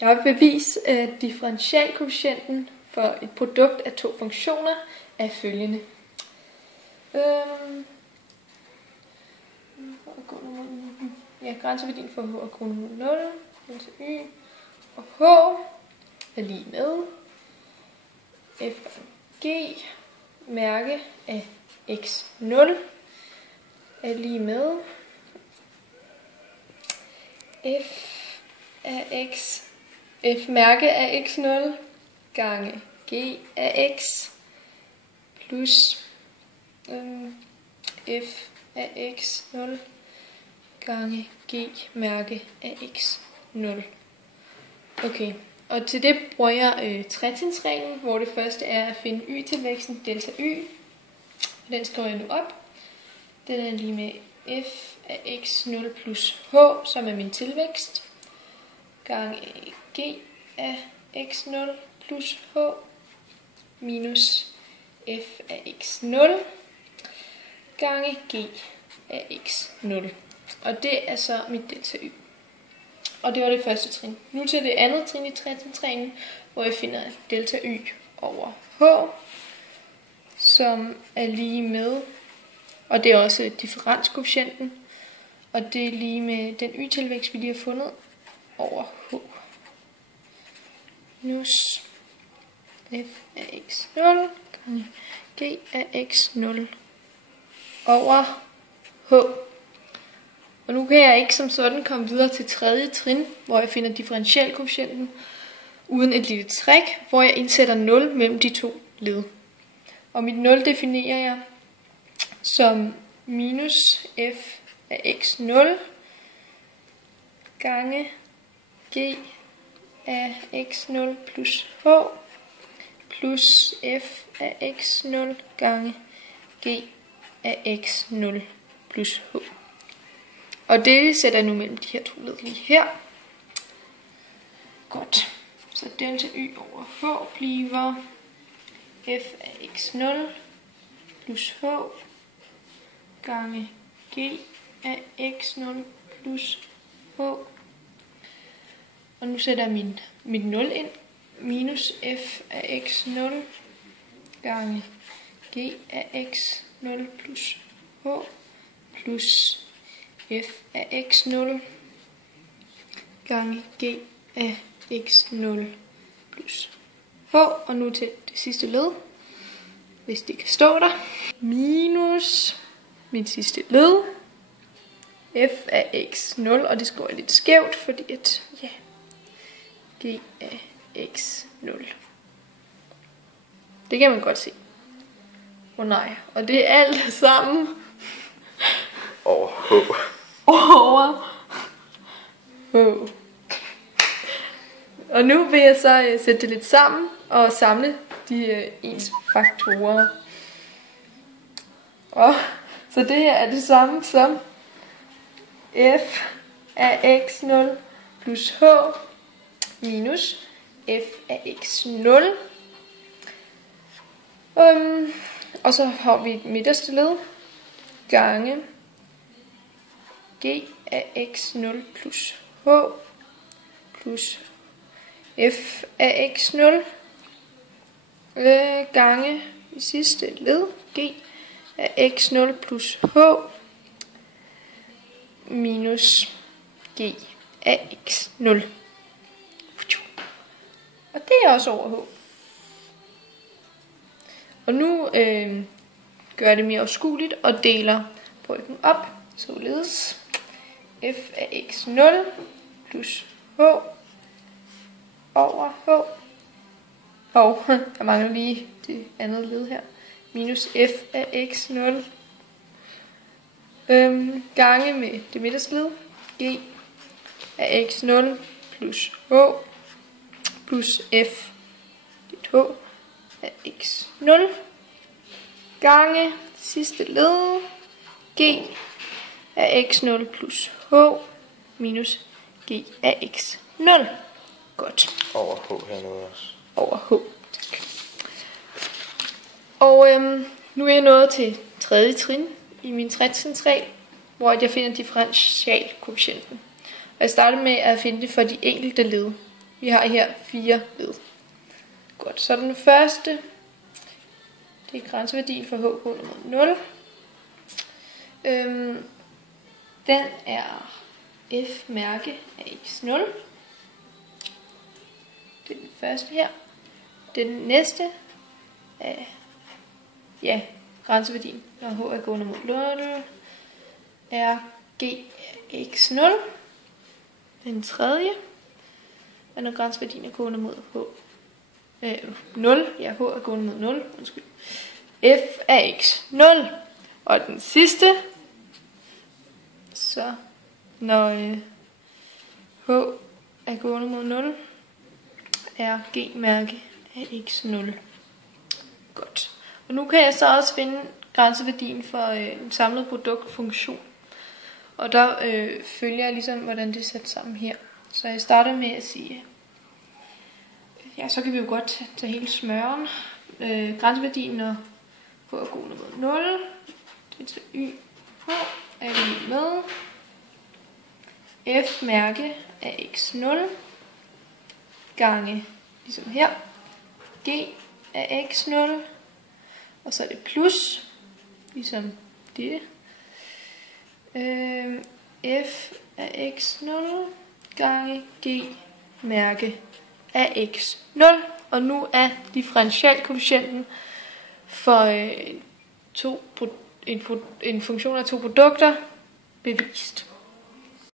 Jeg vil bevise, at differentialkoefficienten for et produkt af to funktioner er følgende. Grænseværdien for h og kr 0, til y og h er lige med f gange g, mærke af x0 er lige med f af x, f mærke af x0 gange g af x plus f af x0 gange g mærke af x0. Okay, og til det bruger jeg tretrinsreglen, hvor det første er at finde y-tilvæksten, delta y. Den skriver jeg nu op. Den er lige med f af x0 plus h, som er min tilvækst, gange g af x0 plus h minus f af x0 gange g af x0. Og det er så mit delta y. Og det var det første trin. Nu til det andet trin i tretrinsreglen, hvor jeg finder delta y over h, som er lige med, og det er også differenskoefficienten, og det er lige med den y-tilvækst, vi lige har fundet, over h. Minus f af x0 gange g af x0 over h. Og nu kan jeg ikke som sådan komme videre til tredje trin, hvor jeg finder differentialkoefficienten, uden et lille trick, hvor jeg indsætter 0 mellem de to led. Og mit 0 definerer jeg som minus f af x0 gange g af x0 plus h plus f af x0 gange g af x0 plus h. Og det sætter jeg nu mellem de her to led lige her. Godt. Så delta y over h bliver f af x0 plus h gange g af x0 plus h. Og nu sætter jeg mit 0 ind. Minus f af x0 gange g af x0 plus h plus f af x0 gange g af x0 plus h. Og nu til det sidste led, hvis det kan stå der. Minus mit sidste led, f af x0, og det skriver lidt skævt, fordi at, ja, g af x0. Det kan man godt se. Nej, og det er alt sammen over h. Over h. Og nu vil jeg så sætte det lidt sammen og samle de ens faktorer. Og så det her er det samme som f af x0 plus h minus f af x0. Og så har vi et midterste led gange g af x0 plus h plus f af x0 gange i sidste led g af x0 plus h minus g af x0. Og det er også over h. Og nu gør jeg det mere afskueligt og deler brøken op, således f af x0 plus h over h. Og jeg mangler lige det andet led her. Minus f af x0 gange med det midterste led g af x0 plus h plus f dit h af x0 gange sidste led g af x0 plus h minus g af x0. Godt. Over h hernede også. Over h. Tak. Og nu er jeg nået til tredje trin i min tretrinsregel, hvor jeg finder differentialkoefficienten. Og jeg starter med at finde det for de enkelte led. Vi har her 4 led. Godt, så den første, det er grænseværdien for h gående mod 0. Den er f mærke af x0. Det er den første her. Den næste er, grænseværdien, når h er gående mod 0, er g af x0. Den tredje, og når grænseværdien er gående mod h, 0, ja, h er gående mod 0, undskyld, f af x0. Og den sidste, så når h er gående mod 0, er g mærke af x0. Godt. Og nu kan jeg så også finde grænseværdien for en samlet produktfunktion. Og der følger jeg ligesom, hvordan det er sat sammen her. Så jeg starter med at sige, ja, så kan vi jo godt tage hele smøren. Grænseværdien, når h er gående mod 0, det er y, h, er vi med. F mærke af x0 gange, ligesom her, g af x0, og så er det plus, ligesom det. F af x0 gange g mærke af x0. Og nu er differentialkoefficienten for en funktion af to produkter bevist.